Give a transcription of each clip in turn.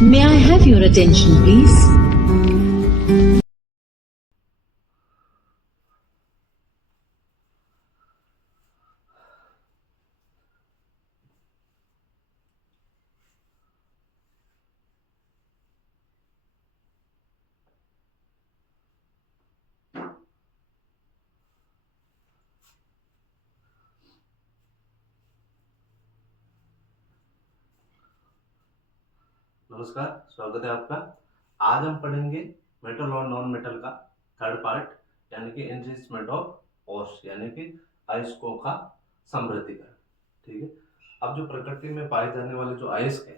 May I have your attention, please? नमस्कार, स्वागत है आपका। आज हम पढ़ेंगे मेटल और नॉन मेटल का थर्ड पार्ट, यानी कि एनरिचमेंट ऑफ ओर्स, यानी कि अयस्कों का समृद्धिकरण। ठीक है। अब जो प्रकृति में पाए जाने वाले जो अयस्क है,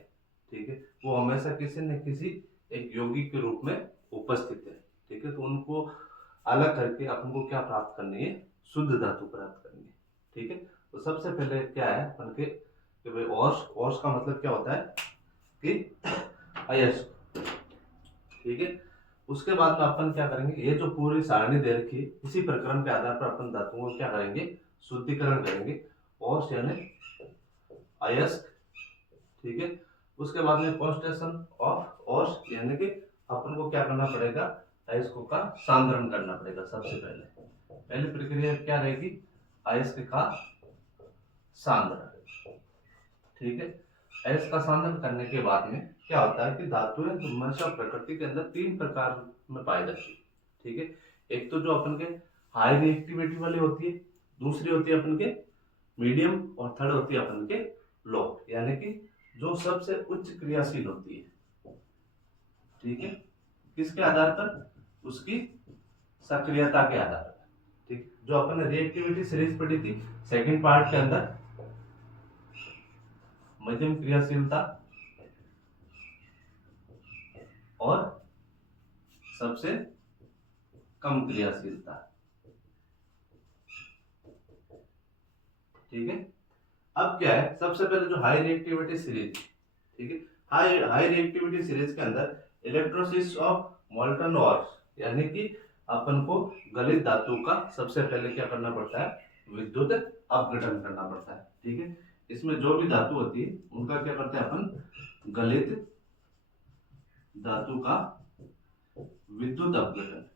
ठीक है, वो हमेशा किसी न किसी एक यौगिक के रूप में उपस्थित है। ठीक है। तो उनको अलग करके अपन को क्या प्राप्त करनी है? शुद्ध धातु प्राप्त करनी है। ठीक है। तो सबसे पहले क्या है अपन के कि भाई ओर्स का मतलब क्या होता है कि अयस्क। ठीक है। उसके बाद में अपन क्या करेंगे, ये जो पूरी सारणी दे रखी है, इसी प्रक्रम के आधार पर अपन धातुओं को क्या करेंगे? शुद्धिकरण करेंगे। ओर्स यानी अयस्क। ठीक है। उसके बाद में कॉन्सेंट्रेशन ऑफ ओर्स, यानी कि अपन को क्या करना पड़ेगा? अयस्कों का सांद्रण करना पड़ेगा। सबसे पहले पहली प्रक्रिया क्या रहेगी? अयस्क का सांद्रण। ठीक है। अयस्क का सांद्रण करने के बाद में क्या होता है कि धातुएं हमेशा प्रकृति के अंदर तीन प्रकार में पाई जाती है। ठीक है। एक तो जो अपन के हाई रिएक्टिविटी वाली होती है, दूसरी होती है अपन के मीडियम, और थर्ड होती है अपन के लो, यानी कि जो सबसे उच्च क्रियाशील होती है। ठीक है। किसके आधार पर? उसकी सक्रियता के आधार पर। ठीक। जो अपन ने रिएक्टिविटी सीरीज पढ़ी थी सेकंड पार्ट के अंदर, मध्यम क्रियाशीलता और सबसे कम क्रियाशीलता। ठीक है। अब क्या है, सबसे पहले जो हाई रिएक्टिविटी सीरीज, ठीक है, हाई रिएक्टिविटी सीरीज के अंदर इलेक्ट्रोसिस ऑफ मोल्टन ओर्स, यानी कि अपन को गलित धातु का सबसे पहले क्या करना पड़ता है? विद्युत अपघटन करना पड़ता है। ठीक है। इसमें जो भी धातु होती है उनका क्या करते हैं अपन? गलित धातु का विद्युत अपघटन।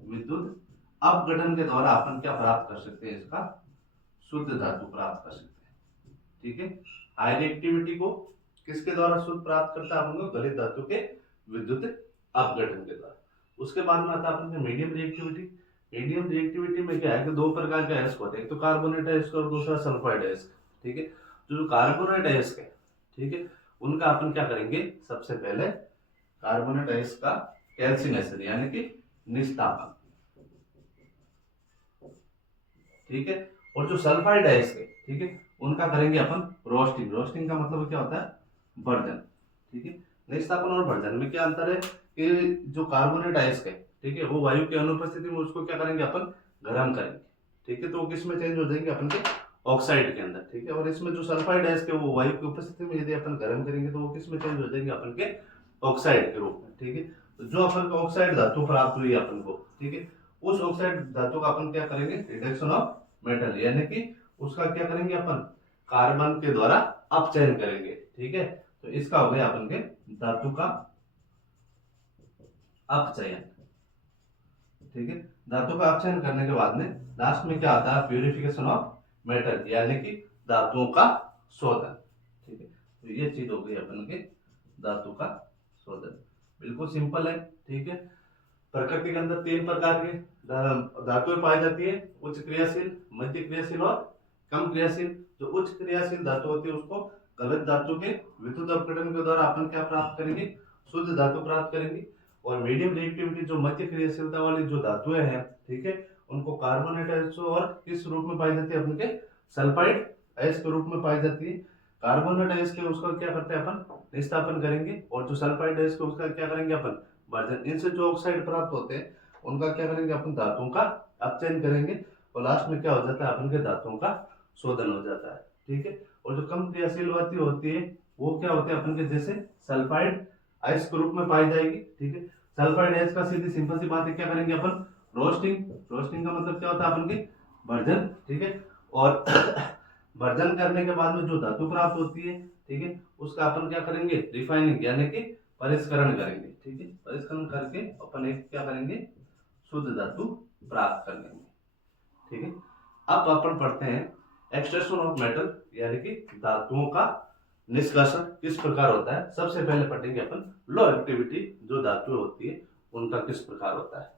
विद्युत अपघटन के द्वारा अपन क्या प्राप्त कर सकते हैं? इसका शुद्ध धातु प्राप्त कर सकते हैं। ठीक है। हाई रिएक्टिविटी को किसके द्वारा शुद्ध प्राप्त करता है? अपन को गलित धातु के विद्युत अपघटन के द्वारा। उसके बाद में आता है अपन मीडियम रिएक्टिविटी। मीडियम रिएक्टिविटी में क्या है कि दो प्रकार के अयस्क होते हैं, एक तो कार्बोनेट अयस्क और दूसरा सल्फाइड अयस्क। ठीक है। जो कार्बोनेट अयस्क है, ठीक है, उनका अपन क्या करेंगे? सबसे पहले कार्बोनेट अयस्क का कैल्सिनेशन यानी कि निस्तापन। ठीक है। और जो सल्फाइड अयस्क है, ठीक है, उनका करेंगे अपन रोस्टिंग। रोस्टिंग का मतलब क्या होता है? बर्धन। ठीक है। निस्तापन और बर्धन में क्या अंतर है कि जो कार्बोनेट अयस्क है, ठीक है, वो वायु की अनुपस्थिति में उसको क्या करेंगे? अपन गर्म करेंगे। ठीक है। तो वो किस में चेंज हो जाएंगे? अपन के ऑक्साइड के अंदर। ठीक है। और इसमें जो सल्फाइड अयस्क है वो वायु की उपस्थिति में यदि अपन गर्म करेंगे तो वो किस में चेंज हो जाएंगे? अपन के ऑक्साइड के रूप में। ठीक है। तो जो अपन को ऑक्साइड धातु प्राप्त हुई अपन को, ठीक है, उस ऑक्साइड धातु का अपन क्या करेंगे? रिडक्शन ऑफ मेटल, यानी कि उसका क्या करेंगे? अपन कार्बन के द्वारा अपचयन करेंगे। ठीक है। तो इसका हो गया अपन के धातु का अपचयन। ठीक है। धातु का अपचयन करने के बाद में लास्ट में क्या आता है? प्यूरिफिकेशन ऑफ मेटल, यानी कि धातुओं का शोधन। ठीक है। तो ये चीज हो गई अपन के धातु का शोधन। बिल्कुल सिंपल है। ठीक है। प्रकृति के अंदर तीन प्रकार के धातुएं पाई जाती है, उच्च क्रियाशील, मध्य क्रियाशील और कम क्रियाशील। जो उच्च क्रियाशील धातु होती है उसको गलत धातु के विद्युत अपघटन के द्वारा अपन क्या प्राप्त करेंगे? शुद्ध धातु प्राप्त करेंगे। और मीडियम रिएक्टिविटी जो मध्य क्रियाशीलता वाली जो धातुएं हैं, ठीक है, उनको कार्बोनेट अयस्क और किस रूप में पाई जाती है? अपन के सल्फाइड अयस्क के रूप में पाई जाती है। कार्बोनेट अयस्क उसका क्या करते हैं? अपन निस्तापन करेंगे। और जो सल्फाइड अयस्क उसका क्या करेंगे? अपन वर्जन। इनसे जो ऑक्साइड प्राप्त होते हैं उनका क्या करेंगे? अपन धातुओं का अपचयन करेंगे। और लास्ट में क्या हो जाता है? अपन के धातुओं का शोधन हो जाता है। ठीक है। और जो कम क्रियाशील होती है वो क्या होते हैं? अपन के जैसे सल्फाइड अयस्क के रूप में पाई जाएगी। ठीक है। सल्फाइड अयस्क का सीधी सिंपल सी बात है, क्या करेंगे अपन? रोस्टिंग। रोस्टिंग का मतलब क्या होता है? अपन के वर्जन। ठीक है। और भर्जन करने के बाद में जो धातु प्राप्त होती है, ठीक है, उसका अपन क्या करेंगे, रिफाइनिंग यानी कि परिष्करण करेंगे, ठीक है, परिष्करण करके अपन एक क्या करेंगे, शुद्ध धातु प्राप्त कर लेंगे, ठीक है। अब अपन पढ़ते हैं एक्सट्रैक्शन ऑफ मेटल यानी कि धातुओं का निष्कासन किस प्रकार होता है। सबसे पहले पढ़ेंगे अपन लो एक्टिविटी, जो धातु होती है उनका किस प्रकार होता है।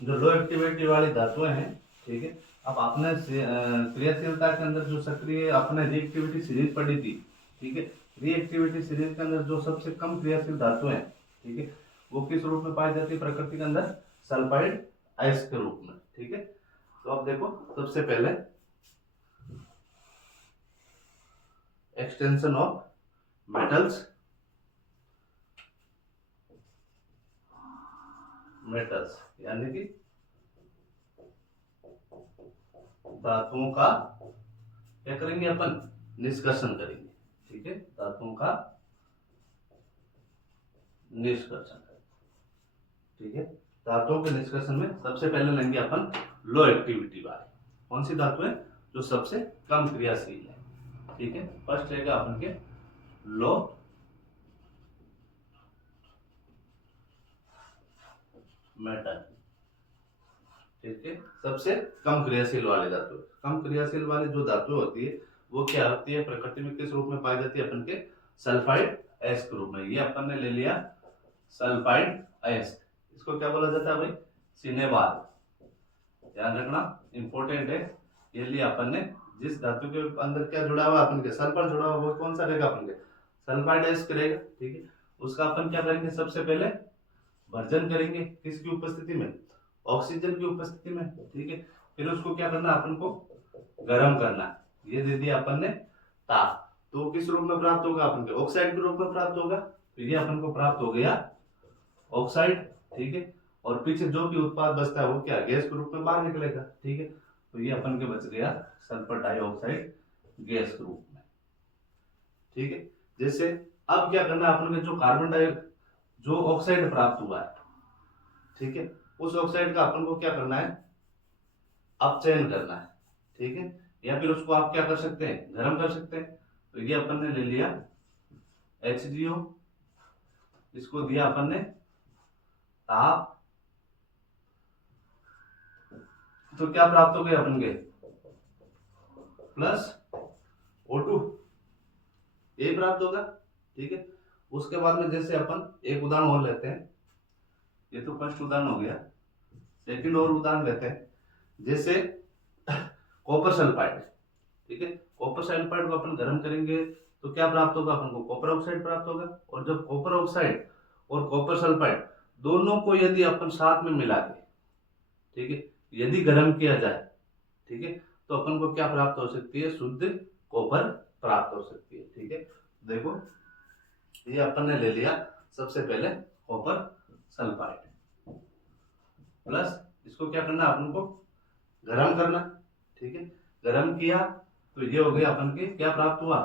जो लो एक्टिविटी वाली धातुएं हैं, ठीक है, अब आपने क्रियाशीलता के अंदर जो सक्रिय आपने रिएक्टिविटी सीरीज पढ़ी थी, ठीक है, रिएक्टिविटी सीरीज के अंदर जो सबसे कम क्रियाशील धातुएं हैं, ठीक है, वो किस रूप में पाई जाती है प्रकृति के अंदर, सल्फाइड आयस के रूप में, ठीक है। तो अब देखो सबसे पहले एक्सटेंशन ऑफ मेटल्स, मेटल्स यानी कि धातुओं का क्या करेंगे अपन, निष्कर्षण करेंगे, ठीक है, धातुओं का निष्कर्षण करेंगे, ठीक है। धातुओं के निष्कर्षण में सबसे पहले लेंगे अपन लो एक्टिविटी वाले, कौन सी धातु है जो सबसे कम क्रियाशील है, ठीक है। फर्स्ट रहेगा अपन के लो मेटल, ठीक है, सबसे कम क्रियाशील वाले धातु। कम क्रियाशील वाली जो धातु होती है वो क्या होती है, प्रकृति में किस रूप में पाई जाती है, अपन के सल्फाइड आयस के रूप में। ये अपन ने ले लिया सल्फाइड आयस, इसको क्या बोला जाता है भाई, सिनेवाल, ध्यान रखना इंपॉर्टेंट है। ये लिया अपन ने, जिस धातु के अंदर क्या जुड़ा हुआ अपन के, सल्फर जुड़ा हुआ, वो कौन सा रहेगा अपन के, सल्फाइड आयस रहेगा, ठीक है। उसका अपन क्या करेंगे, सबसे पहले भर्जन करेंगे, किसकी उपस्थिति में, ऑक्सीजन की उपस्थिति में, ठीक है। फिर उसको क्या करना, अपन को गर्म करना। ये दे दिया अपन ने ताप, तो किस रूप में प्राप्त होगा, अपन के ऑक्साइड के रूप में प्राप्त होगा। तो ये अपन को प्राप्त हो गया ऑक्साइड, ठीक है। और पीछे जो भी उत्पाद बचता है वो क्या, गैस के रूप में बाहर निकलेगा, ठीक है। तो ये अपन के बच गया सल्फर डाइऑक्साइड गैस के रूप में, ठीक है। जैसे अब क्या करना है अपन के, जो कार्बन डाइऑक्साइड जो ऑक्साइड प्राप्त हुआ है, ठीक है, उस ऑक्साइड का अपन को क्या करना है, अपचयन करना है, ठीक है। या फिर उसको आप क्या कर सकते हैं, गर्म कर सकते हैं। तो ये अपन ने ले लिया HGO, इसको दिया अपन ने ताप, तो क्या प्राप्त हो गया अपन के, प्लस O2, ये प्राप्त होगा, ठीक है। उसके बाद में जैसे अपन एक उदाहरण और लेते हैं, ये तो फर्स्ट उदाहरण हो गया, सेकंड और उदाहरण लेते हैं, जैसे कॉपर सल्फाइड, ठीक है। कॉपर सल्फाइड को अपन गर्म करेंगे तो क्या प्राप्त होगा, अपन को कॉपर ऑक्साइड प्राप्त होगा। और जब कॉपर ऑक्साइड और कॉपर सल्फाइड दोनों को यदि अपन साथ में मिला के, ठीक है, यदि गर्म किया जाए, ठीक है, तो अपन को क्या प्राप्त हो सकती है, शुद्ध कॉपर प्राप्त हो सकती है, ठीक है। देखो ये अपन ने ले लिया सबसे पहले कॉपर सल्फाइड, प्लस इसको क्या करना, अपन को गर्म करना, ठीक है। गर्म किया तो ये हो गया अपन के, क्या प्राप्त हुआ,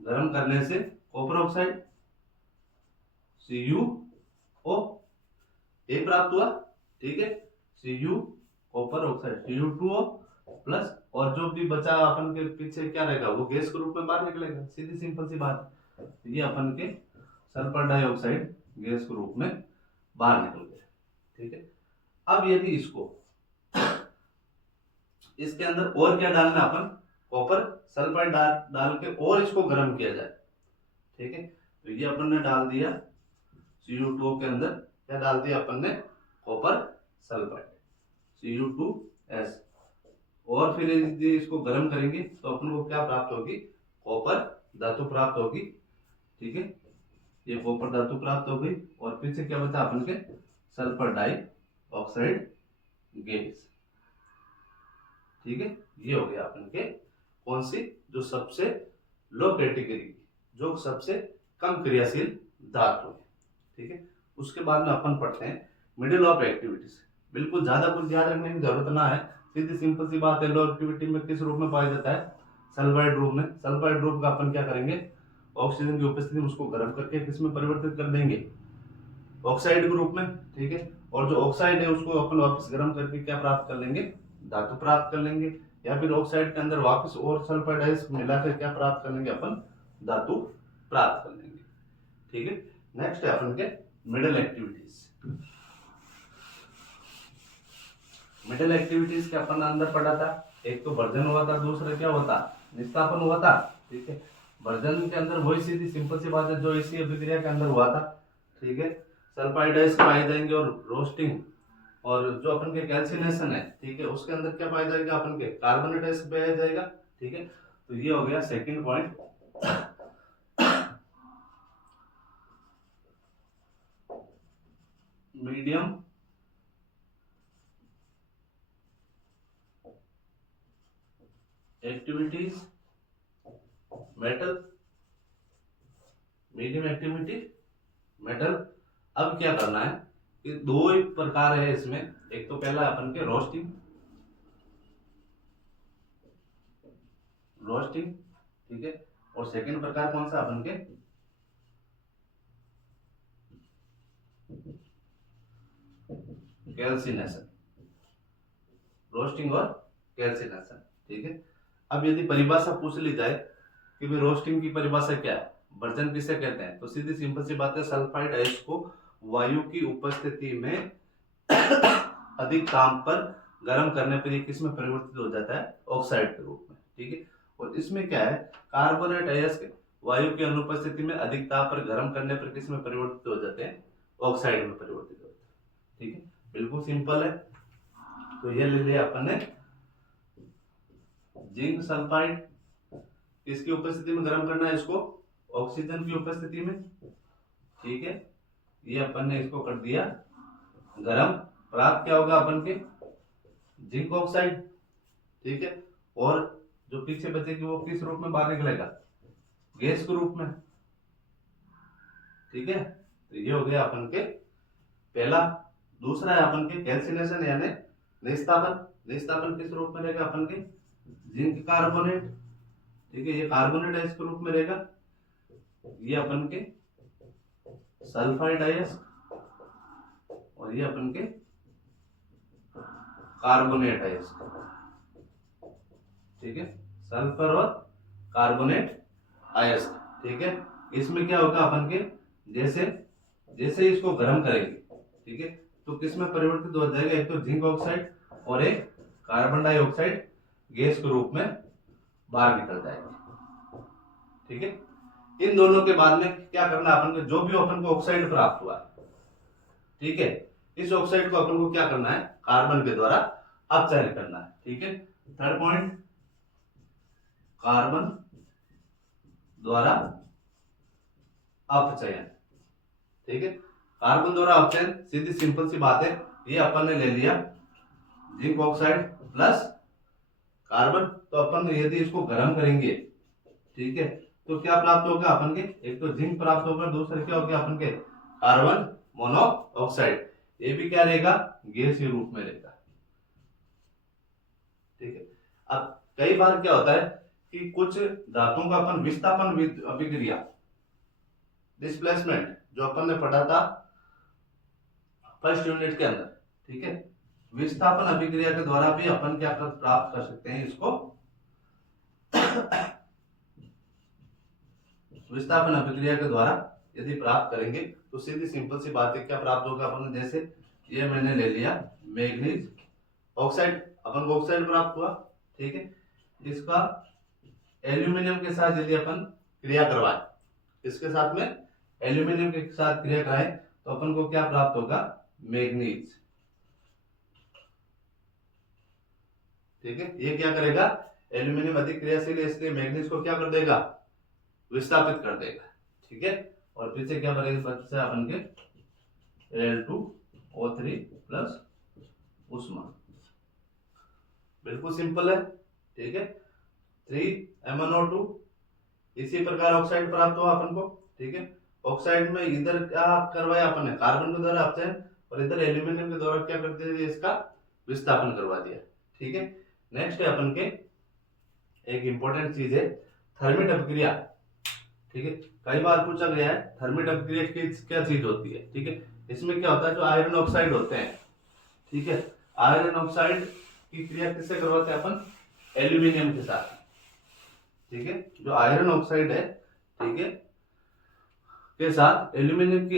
गर्म करने से कॉपर ऑक्साइड CuO, ये प्राप्त हुआ, ठीक है, Cu copper oxide Cu2O plus, और जो भी बचा अपन के पीछे क्या रहेगा, वो गैस के रूप में बाहर निकलेगा, सीधी सिंपल सी बात। ये अपन के सल्फर डाइऑक्साइड गैस के रूप में बाहर निकल गया, ठीक है। अब यदि इसको इसके अंदर और क्या डालना, अपन कॉपर सल्फाइड डाल के और इसको गर्म किया जाए, ठीक है। तो ये अपन ने डाल दिया Cu2 के अंदर, क्या डाल दिया अपन ने, कॉपर सल्फाइड Cu2S, और फिर यदि इसको गर्म करेंगे तो अपन को क्या प्राप्त होगी, कॉपर धातु प्राप्त होगी, ठीक है। ये कॉपर धातु प्राप्त हो गई, और पीछे क्या बचा अपन के, सल्फर डाइऑक्साइड गैस, ठीक है। ये हो गया अपन के कौन सी, जो सबसे लो कैटेगरी, जो सबसे कम क्रियाशील धातु है, ठीक है। उसके बाद में अपन पढ़ते हैं मिडिल ऑफ एक्टिविटीज। बिल्कुल ज्यादा कुछ याद रखने की जरूरत ना है, सीधी सिंपल सी बात है, लो एक्टिविटी में किस रूप में पाया जाता है? सल्फाइड रूप में। सल्फाइड रूप का अपन क्या करेंगे? ऑक्सीजन की उपस्थिति में उसको गर्म करके किस में परिवर्तित कर देंगे? ऑक्साइड के रूप में। ठीक है, और जो ऑक्साइड है उसको अपन वापस गर्म करके क्या प्राप्त कर लेंगे? धातु प्राप्त कर लेंगे, या फिर ऑक्साइड के अंदर वापस और सल्फाइड आयस मिलाकर क्या प्राप्त कर लेंगे? अपन धातु प्राप्त कर लेंगे। ठीक है, नेक्स्ट है अपन के मिडल एक्टिविटीज। मिडल एक्टिविटीज के अपन अंदर पढ़ा था, एक तो वर्जन हुआ था, दूसरा क्या हुआ था? निस्तापन हुआ था। ठीक है, वर्जन के अंदर वही सीधी सिंपल सी बात है जो इसी अभिक्रिया के अंदर हुआ था। ठीक है, सल्फाइड आयस पाए जाएंगे और रोस्टिंग, और जो अपन के कैल्सिनेशन है, ठीक है, उसके अंदर क्या पाया जाएगा? अपन के कार्बोनेट आयस पाया जाएगा। ठीक है, तो ये हो गया second point. Medium activities metal, medium activity metal. अब क्या करना है कि दो एक प्रकार है इसमें, एक तो पहला अपन के रोस्टिंग, रोस्टिंग, ठीक है, और सेकंड प्रकार कौन सा? अपन के कैल्सिनेशन, रोस्टिंग और कैल्सिनेशन। ठीक है, अब यदि परिभाषा पूछ ली जाए कि भाई रोस्टिंग की परिभाषा क्या है, वर्जन किसे कहते हैं, तो सीधी सिंपल सी बात है, सल्फाइड आयस को वायु की उपस्थिति में अधिक ताप पर गर्म करने पर ये किस में परिवर्तित हो जाता है? ऑक्साइड के रूप में। ठीक है, और इसमें क्या है? कार्बोनेट आयस वायु की अनुपस्थिति में अधिक ताप पर गर्म करने पर किस में परिवर्तित हो जाते हैं? ऑक्साइड में परिवर्तित होते हैं। ठीक है, बिल्कुल सिंपल है। तो ये ले लिया अपन ने जिंक सल्फाइड, किसकी उपस्थिति में गर्म करना है इसको? ऑक्सीजन की उपस्थिति में। ठीक है, ये अपन ने इसको कर दिया गर्म, प्राप्त क्या होगा अपन के? Zinc oxide. ठीक है, और जो पीछे बचेगी वो किस रूप में बाहर निकलेगा? गैस के रूप में। ठीक है, तो ये हो गया अपन के पहला। दूसरा है अपन के कैल्सिनेशन यानी निस्तापन। निस्तापन किस रूप में रहेगा अपन के? Zinc carbonate. ठीक है, ये कार्बोनेट आयस के रूप में रहेगा, ये अपन के सल्फाइड आयस, और ये अपन के कार्बोनेट आयस। ठीक है, सल्फर और कार्बोनेट आयस। ठीक है, इसमें क्या होगा अपन के? जैसे जैसे इसको गर्म करेंगे, ठीक है, तो किस में परिवर्तित हो जाएगा? एक तो जिंक ऑक्साइड और एक कार्बन डाइऑक्साइड गैस के रूप में बाहर निकल जाएगी। ठीक है, इन दोनों के बाद में क्या करना अपन को? जो भी अपन को ऑक्साइड प्राप्त हुआ है, ठीक है, इस ऑक्साइड को अपन को क्या करना है? कार्बन के द्वारा अपचयन करना है। ठीक है, थर्ड पॉइंट, कार्बन द्वारा अपचयन। ठीक है, कार्बन द्वारा अपचयन सीधी सिंपल सी बात है, ये अपन ने ले लिया जिंक ऑक्साइड प्लस कार्बन, तो अपन यदि इसको गर्म करेंगे, ठीक है, तो क्या प्राप्त होगा अपन के? एक तो जिंक प्राप्त होगा, दूसरा क्या होगा अपन के? Carbon monoxide. ये भी क्या रहेगा? गैसीय रूप में रहेगा। ठीक है, अब कई बार क्या होता है कि कुछ धातुओं का अपन विस्थापन अभिक्रिया, डिस्प्लेसमेंट, जो अपन ने पढ़ा था फर्स्ट यूनिट के अंदर, ठीक है, विस्थापन अभिक्रिया के द्वारा भी अपन क्या प्राप्त कर सकते हैं इसको? विस्थापन अभिक्रिया के द्वारा यदि प्राप्त करेंगे तो सीधी सिंपल सी बात है, क्या प्राप्त होगा अपन? जैसे ये मैंने ले लिया मैग्नीज ऑक्साइड, अपन को ऑक्साइड प्राप्त हुआ। ठीक है, इसका एल्यूमिनियम के साथ यदि अपन क्रिया करवाएं, इसके साथ में एल्यूमिनियम के साथ क्रिया कराएं, तो अपन को क्या प्राप्त होगा? मैग्नीज। ठीक है, ये क्या करेगा? एल्यूमिनियम अधिक क्रियाशील है, इसलिए मैग्नीज को क्या कर देगा? विस्थापित कर देगा। ठीक है, और पीछे क्या बचेगा अपन के? Al2O3 प्लस उष्मा। बिल्कुल सिंपल है। ठीक है, 3MnO2, इसी प्रकार ऑक्साइड प्राप्त हुआ अपन को। ठीक है, ऑक्साइड में इधर क्या करवाया अपन ने? कार्बन के द्वारा अपचयन, और इधर एल्यूमिनियम के द्वारा क्या कर दिया? इसका विस्थापन करवा दिया। ठीक है। नेक्स्ट है अपन के एक इंपॉर्टेंट चीज है थर्मिट अपक्रिया। ठीक है, कई बार पूछा गया है थर्मिट अपक्रिया क्या चीज होती है। ठीक है, इसमें क्या होता है जो आयरन ऑक्साइड होते हैं, ठीक है, आयरन ऑक्साइड की क्रिया किससे करवाते हैं अपन, एल्यूमिनियम के साथ। ठीक है, जो आयरन ऑक्साइड है, ठीक है, के साथ एल्यूमिनियम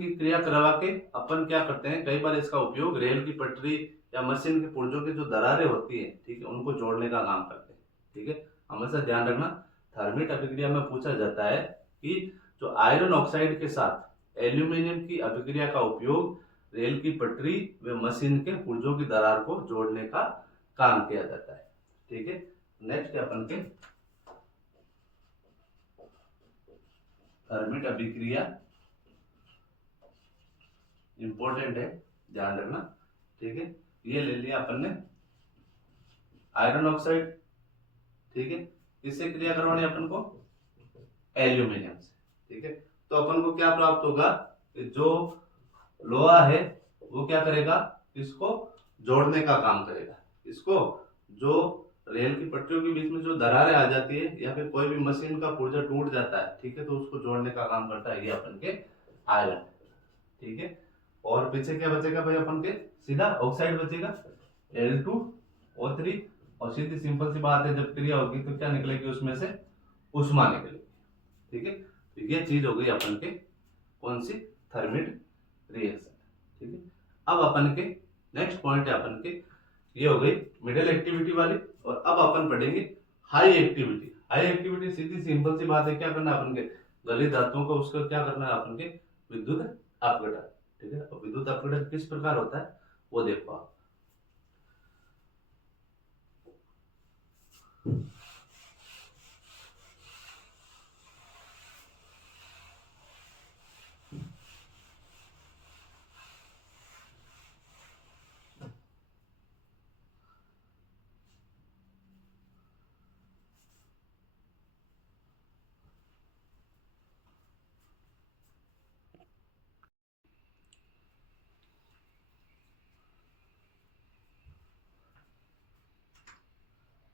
की क्रिया करवा के अपन क्या करते हैं, कई बार इसका उपयोग रेल की पटरी या मशीन के पुर्जों की जो दरारें होती है, ठीक है, उनको जोड़ने का काम करते हैं। ठीक है, हमेशा ध्यान रखना थर्मिट अभिक्रिया में पूछा जाता है कि जो आयरन ऑक्साइड के साथ एल्यूमिनियम की अभिक्रिया का उपयोग रेल की पटरी व मशीन के पुर्जों की दरार को जोड़ने का काम किया जाता है। ठीक है, नेक्स्ट है अपन के थर्मिट अभिक्रिया, इंपॉर्टेंट है, ध्यान रखना। ठीक है, ये ले लिया अपन ने आयरन ऑक्साइड। ठीक है, किससे क्रिया करवानी अपन को, एल्यूमिनियम से। ठीक है, तो अपन को क्या प्राप्त होगा कि जो लोहा है वो क्या करेगा, इसको जोड़ने का काम करेगा। इसको जो रेल की पटरियों के बीच में जो दरारें आ जाती है या फिर कोई भी मशीन का पुर्जा टूट जाता है, ठीक है, तो उसको जोड़ने का काम करता है ये अपन के आयरन। ठीक है, और पीछे क्या बचेगा भाई अपन के, सीधा ऑक्साइड बचेगा Al2O3, और सीधी सिंपल सी बात है जब क्रिया होगी तो क्या निकलेगी उसमें से, उष्मा निकलेगी। ठीक है, तो ये चीज हो गई अपन के कौन सी, थर्मिट रिएक्शन। ठीक है, अब अपन के नेक्स्ट पॉइंट है अपन के, ये हो गई मिडिल एक्टिविटी वाली, और अब अपन पढ़ेंगे हाई एक्टिविटी। हाई एक्टिविटी सीधी सिंपल सी बात है, क्या करना है अपन के गलित धातुओं को, उसका क्या करना है अपन के विद्युत अपघटन। ठीक है, और विद्युत अपघटन किस प्रकार होता है वो देखो आप।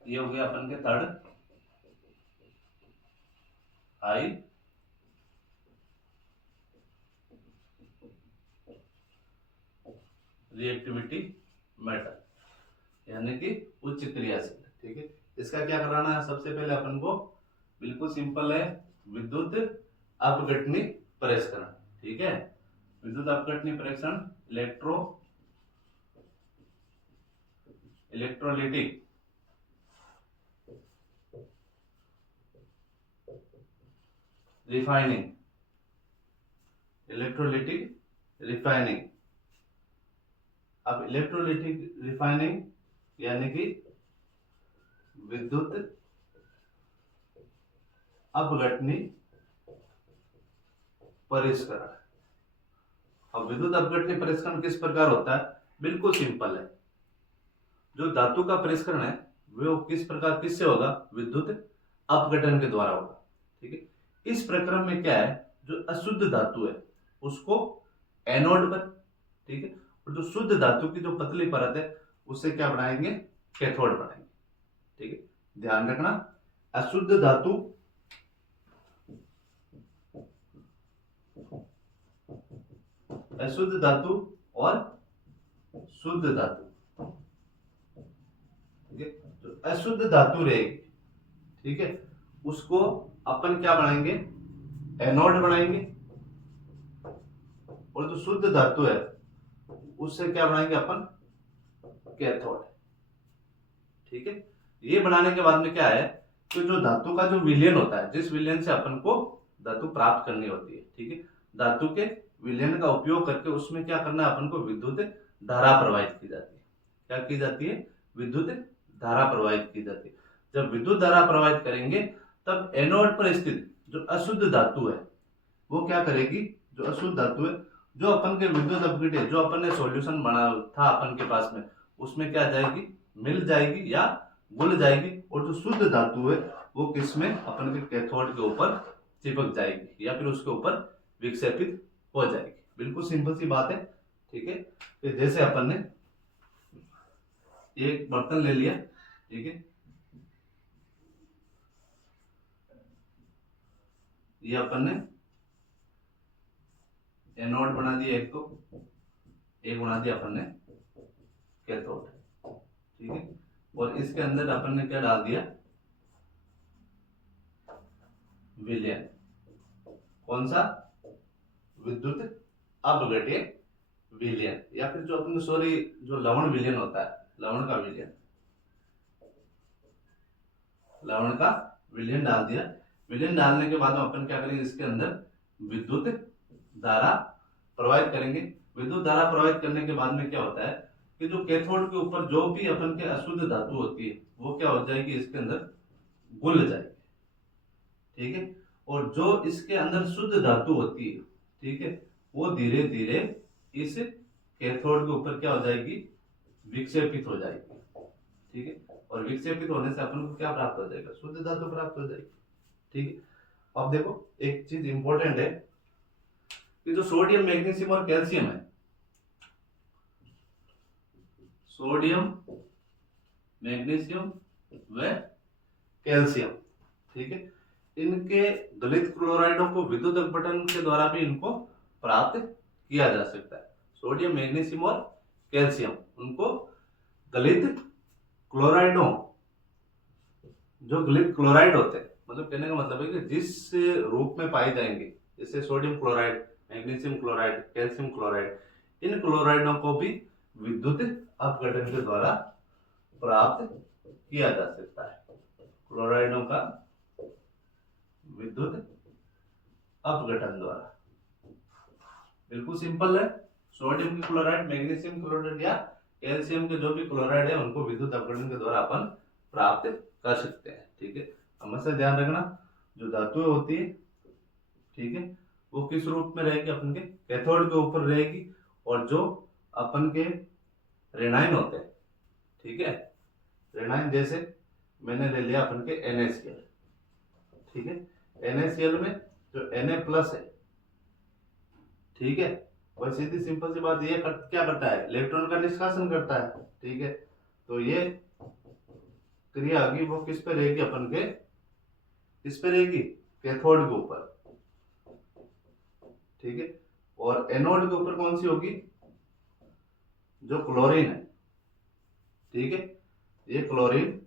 ये हो गया अपन के थर्ड हाई रिएक्टिविटी मेटल, यानी कि उच्च क्रियाशील। ठीक है, इसका क्या कराना है, सबसे पहले अपन को बिल्कुल सिंपल है, विद्युत अपघटनी परीक्षण। ठीक है, विद्युत अपघटनी परीक्षण इलेक्ट्रोलिटिक रिफाइनिंग, अब इलेक्ट्रोलिटिक रिफाइनिंग यानी कि विद्युत अपघटनी परिष्करण। अब विद्युत अपघटनी परिष्करण किस प्रकार होता है, बिल्कुल सिंपल है, जो धातु का परिष्करण है वो किस प्रकार किससे होगा, विद्युत अपघटन के द्वारा होगा। ठीक है, इस प्रक्रम में क्या है, जो अशुद्ध धातु है उसको एनोड पर, ठीक है, और जो शुद्ध धातु की जो पतली परत है उससे क्या बनाएंगे, कैथोड बनाएंगे। ठीक है, ध्यान रखना अशुद्ध धातु और शुद्ध धातु। ठीक है, तो अशुद्ध धातु रहेगी, ठीक है, उसको अपन क्या बनाएंगे, एनोड बनाएंगे, और जो शुद्ध धातु है उससे क्या बनाएंगे अपन, कैथोड। ठीक है, ये बनाने के बाद में क्या है, तो जो धातु का जो विलयन होता है, जिस विलयन से अपन को धातु प्राप्त करनी होती है, ठीक है, धातु के विलयन का उपयोग करके उसमें क्या करना है, अपन को विद्युत धारा प्रवाहित की जाती है। क्या की जाती है, विद्युत धारा प्रवाहित की जाती है। जब विद्युत धारा प्रवाहित करेंगे तब एनोड पर स्थित जो अशुद्ध धातु है वो क्या करेगी, जो अशुद्ध धातु है, जो अपन के विद्युत अपघटन जो अपन ने सॉल्यूशन बना था अपन के पास में, उसमें क्या जाएगी, मिल जाएगी या घुल जाएगी, और जो शुद्ध धातु है वो किसमें, अपन के कैथोड के ऊपर चिपक जाएगी या फिर उसके ऊपर विक्षेपित हो जाएगी। बिल्कुल सिंपल सी बात है। ठीक है, तो जैसे अपन ने ये एक बर्तन ले लिया, ठीक है, ये अपन ने एनोड बना दिया एक, तो एक बना दिया अपन ने कैथोड, ठीक है, और इसके अंदर अपन ने क्या डाल दिया, विलयन, कौन सा, विद्युत अपघट्य विलयन, या फिर जो अपन सॉरी जो लवण विलयन होता है, लवण का विलयन, लवण का विलयन डाल दिया। विलयन डालने के बाद अपन क्या करेंगे, इसके अंदर विद्युत धारा प्रवाहित करेंगे। विद्युत धारा प्रवाहित करने के बाद में क्या होता है कि जो कैथोड के ऊपर जो भी अपन के अशुद्ध धातु होती है वो क्या हो जाएगी, इसके अंदर घुल जाएगी, ठीक है, और जो इसके अंदर शुद्ध धातु होती है, ठीक है, वो धीरे धीरे इस कैथोड के ऊपर क्या हो जाएगी, विक्षेपित हो जाएगी, ठीक है, और विक्षेपित होने से अपन को क्या प्राप्त हो जाएगा, शुद्ध धातु प्राप्त हो जाएगी, ठीक है। अब देखो एक चीज इंपॉर्टेंट है कि जो सोडियम मैग्नीशियम और कैल्शियम है, सोडियम मैग्नीशियम व कैल्शियम, ठीक है, इनके गलित क्लोराइडों को विद्युत अपघटन के द्वारा भी इनको प्राप्त किया जा सकता है। सोडियम मैग्नीशियम और कैल्शियम, उनको गलित क्लोराइडों, जो गलित क्लोराइड होते हैं, मतलब कहने का मतलब है कि जिस रूप में पाए जाएंगे, जैसे sodium chloride, magnesium chloride, calcium chloride, इन क्लोराइडों को भी विद्युत अपघटन के द्वारा प्राप्त किया जा सकता है। क्लोराइडों का विद्युत अपघटन द्वारा, बिल्कुल सिंपल है। सोडियम की क्लोराइड, मैग्नीशियम क्लोराइड या कैल्शियम के जो भी क्लोराइड है उनको विद्युत अपघटन के द्वारा अपन प्राप्त कर सकते हैं, ठीक है। हमेशा ध्यान रखना जो धातुएं होती है, ठीक है, वो किस रूप में रहेगी, अपन के कैथोड के ऊपर रहेगी, और जो अपन के ऋणायन होते हैं, ठीक है, ऋणायन जैसे मैंने ले लिया अपन के NaCl, ठीक है, NaCl में जो Na+ है, ठीक है, और सीधी सिंपल सी बात, ये क्या करता है, इलेक्ट्रॉन का निष्कासन करता है, ठीक है, तो ये क्रिया होगी वो किस पे रहेगी, अपन के किस पे रहेगी, कैथोड के ऊपर, ठीक है, और एनोड के ऊपर कौन सी होगी, जो क्लोरीन है, ठीक है, ये क्लोरीन,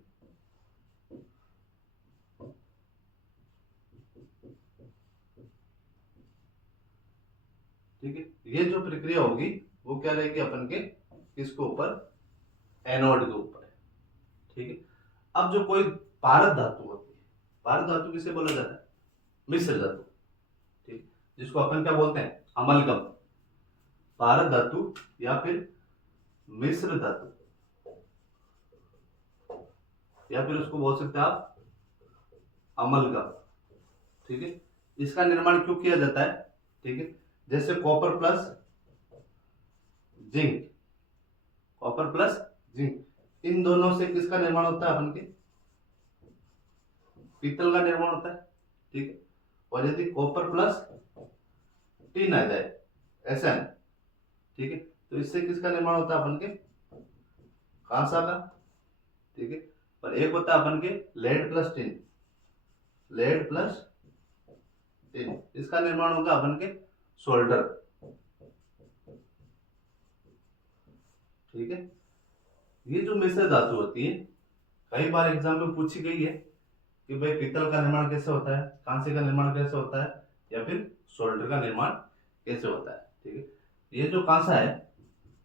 ठीक है, ये जो प्रक्रिया होगी वो क्या रहेगी, अपन के किसके ऊपर, एनोड के ऊपर, ठीक है। अब जो कोई पारद धातु होती है, पारद धातु किसे बोला जाता है, मिश्र धातु, ठीक, जिसको अपन क्या बोलते हैं, अमलगम, पारद धातु या फिर मिश्र धातु, या फिर उसको बोल सकते हैं आप अमलगम, ठीक है। इसका निर्माण क्यों किया जाता है, ठीक है, जैसे copper plus zinc, copper plus zinc, इन दोनों से किसका निर्माण होता है, अपन के पीतल का निर्माण होता है, ठीक है, और यदि कॉपर प्लस टिन आ जाए Sn, ठीक है, तो इससे किसका निर्माण होता है, अपन के कांसा का, ठीक है, और एक होता है अपन के lead plus tin, lead plus tin, इसका निर्माण होगा अपन के सोल्डर, ठीक है। ये जो मिश्र धातु होती है कई बार एग्जाम में पूछी गई है कि भाई पीतल का निर्माण कैसे होता है, कांसे का निर्माण कैसे होता है, या फिर सोल्डर का निर्माण कैसे होता है, ठीक है। ये जो कांसा है,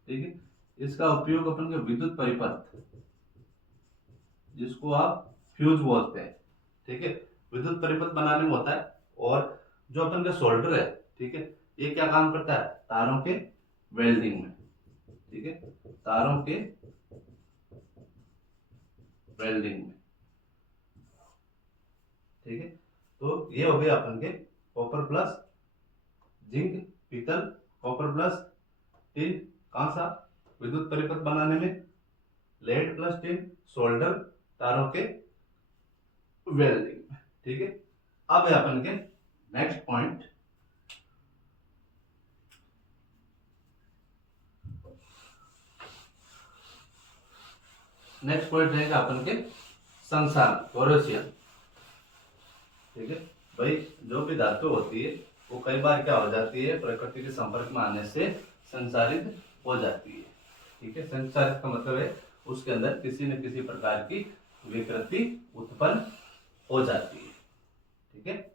ठीक है, इसका उपयोग अपन के विद्युत परिपथ, जिसको आप फ्यूज बोलते हैं, ठीक है, विद्युत परिपथ बनाने में होता है। और जो अपन का सोल्डर है, ठीक है, ये क्या काम करता है, तारों के वेल्डिंग में, ठीक है, तारों के वेल्डिंग में, ठीक है। तो ये हो गया अपन के कॉपर प्लस जिंक पीतल, कॉपर प्लस टिन कांसा, विद्युत परिपथ बनाने में, लेड प्लस टिन सोल्डर, तारों के वेल्डिंग में, ठीक है। अब है अपन के नेक्स्ट पॉइंट, नेक्स्ट पॉइंट रहेगा अपन के संसार कोरोसियन। ठीक है भाई, जो भी धातु होती है वो कई बार क्या हो जाती है, प्रकृति के संपर्क में आने से संसारित हो जाती है। ठीक है, संसारित का मतलब है उसके अंदर किसी न किसी प्रकार की विकृति उत्पन्न हो जाती है। ठीक है,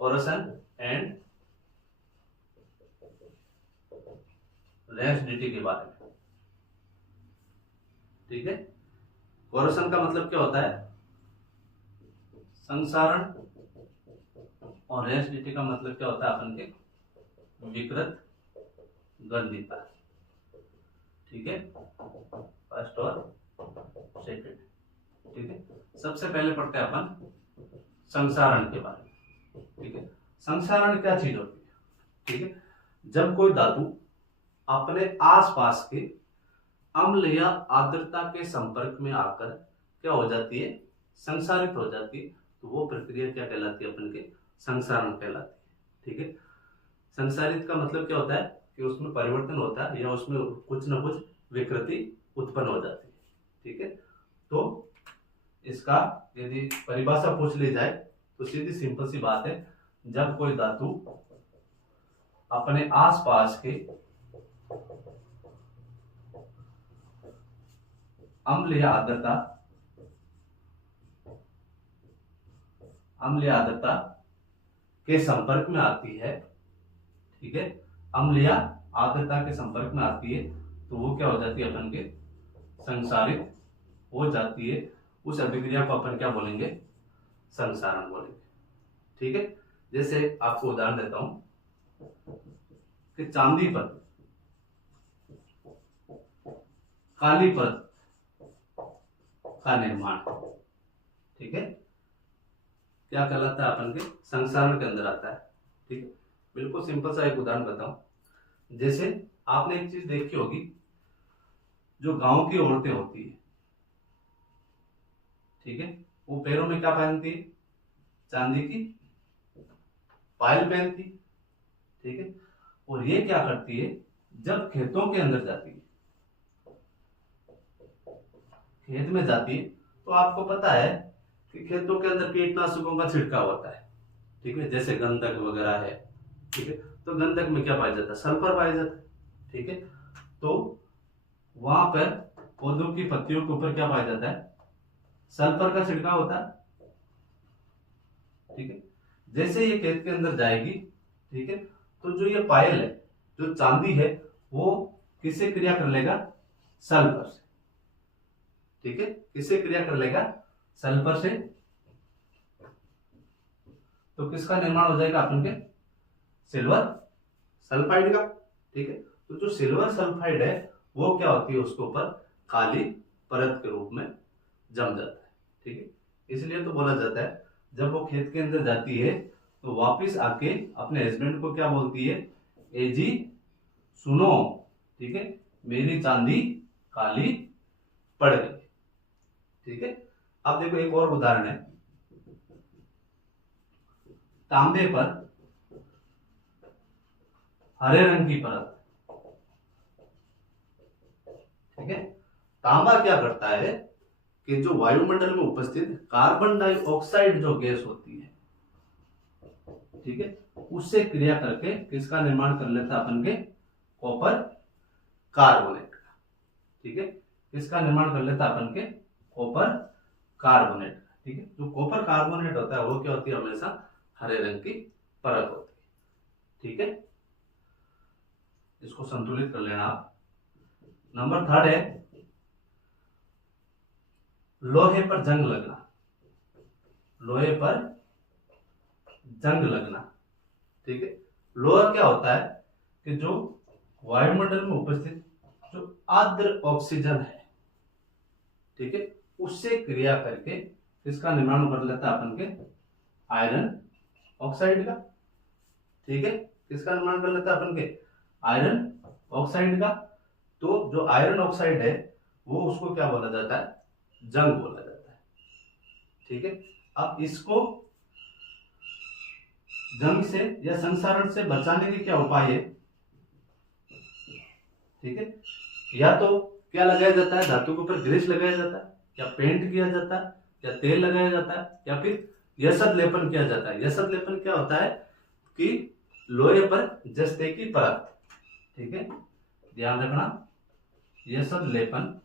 कोरोशन एंड रेंसिडिटी के बारे में। ठीक है, कोरोशन का मतलब क्या होता है, संसारण, और रेंसिडिटी का मतलब क्या होता है अपन के विकृत गंधीता। ठीक है, फर्स्ट और सेकंड। ठीक है, सबसे पहले पढ़ते हैं अपन संसारण के बारे में। ठीक है, संसारण क्या चीज होती है। ठीक है, जब कोई धातु अपने आसपास के अम्ल या आर्द्रता के संपर्क में आकर क्या हो जाती है, संसारित हो जाती है, तो वो प्रक्रिया क्या कहलाती है, अपन के संसारण कहलाती है। ठीक है, संसारित का मतलब क्या होता है कि उसमें परिवर्तन होता है या उसमें कुछ न कुछ विकृति उत्पन्न हो जाती है। ठीक है, तो इसका यदि परिभाषा पूछ ली जाए तो सीधी सिंपल सी बात है, जब कोई धातु अपने आसपास के अम्ल या आर्द्रता के संपर्क में आती है। ठीक है, अम्ल या आर्द्रता के संपर्क में आती है तो वो क्या हो जाती है, अपन के संसारित हो जाती है। उस अभिक्रिया को अपन क्या बोलेंगे, संसारण बोलेंगे। ठीक है, जैसे आपको उदाहरण देता हूं कि चांदी पर काली परत का निर्माण, ठीक है, क्या कहलाता है, अपन के संसारण के अंदर आता है। ठीक है, बिल्कुल सिंपल सा एक उदाहरण बताऊं। जैसे आपने एक चीज देखी होगी, जो गांव की औरतें होती है, ठीक है, वो पैरों में क्या पहनती है, चांदी की पायल पहनती। ठीक है, और ये क्या करती है, जब खेतों के अंदर जाती है, खेत में जाती है, तो आपको पता है कि खेतों के अंदर कीटनाशकों का छिड़काव होता है। ठीक है, जैसे गंधक वगैरह है। ठीक है, तो गंधक में क्या पाया जाता है, सल्फर पाया जाता है। ठीक है, तो वहां पर पौधों की पत्तियों के ऊपर क्या पाया जाता है, सल्फर का छिड़काव होता है। ठीक है, जैसे ये खेत के अंदर जाएगी, ठीक है, तो जो ये पायल है, जो चांदी है, वो किससे क्रिया कर लेगा, सल्फर से। ठीक है, किससे क्रिया कर लेगा, सल्फर से। तो किसका निर्माण हो जाएगा, अपन के सिल्वर सल्फाइड का। ठीक है, तो जो सिल्वर सल्फाइड है वो क्या होती है, उसके ऊपर काली परत के रूप में जम जाता है। ठीक है, इसलिए तो बोला जाता है, जब वो खेत के अंदर जाती है तो वापिस आके अपने हस्बैंड को क्या बोलती है, ए जी सुनो, ठीक है, मेरी चांदी काली पड़ गई। ठीक है, अब देखो एक और उदाहरण है, तांबे पर हरे रंग की परत। ठीक है, तांबा क्या करता है कि जो वायुमंडल में उपस्थित कार्बन डाइऑक्साइड जो गैस होती है, ठीक है, उससे क्रिया करके किसका निर्माण कर लेता है, अपन के कॉपर कार्बोनेट का। ठीक है, किसका निर्माण कर लेता है, अपन के कॉपर कार्बोनेट का। ठीक है, जो कॉपर कार्बोनेट होता है वो क्या होती है, हमेशा हरे रंग की परत होती है। ठीक है, इसको संतुलित कर लेना आप। नंबर थर्ड है लोहे पर जंग लगना। लोहे पर जंग लगना। ठीक है, लोहा क्या होता है कि जो वायुमंडल में उपस्थित जो आर्द्र ऑक्सीजन है, ठीक है, उससे क्रिया करके किसका निर्माण कर लेता है, अपन के आयरन ऑक्साइड का। ठीक है, किसका निर्माण कर लेता है, अपन के आयरन ऑक्साइड का। तो जो आयरन ऑक्साइड है वो उसको क्या बोला जाता है, जंग बोला जाता है। ठीक है, अब इसको जंग से या संसरण से बचाने के क्या उपाय है? ठीक है, या तो क्या लगाया जाता है, धातु के ऊपर ग्रीस लगाया जाता है, या पेंट किया जाता है, या तेल लगाया जाता है, या फिर यशद लेपन किया जाता है। यशद लेपन क्या होता है कि लोहे पर जस्ते की परत। ठीक है, ध्यान रखना, यशद लेपन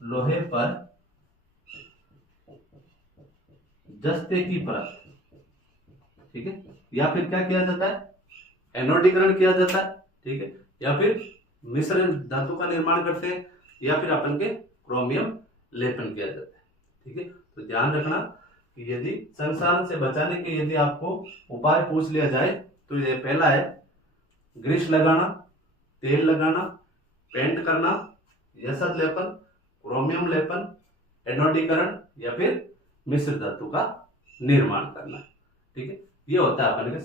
लोहे पर जस्ते की परत। ठीक है, या फिर क्या किया जाता है, एनोडीकरण किया जाता है। ठीक है, या फिर मिश्र धातु का निर्माण करते हैं, या फिर अपन के क्रोमियम लेपन किया जाता है। ठीक है, तो ध्यान रखना कि यदि संसरण से बचाने के यदि आपको उपाय पूछ लिया जाए तो ये पहला है ग्रीस लगाना, तेल लगाना, पेंट करना, यशद लेपन, क्रोमियम लेपन, एनोडीकरण, या फिर मिश्र धातु का निर्माण करना। ठीक है, ये होता है अपन के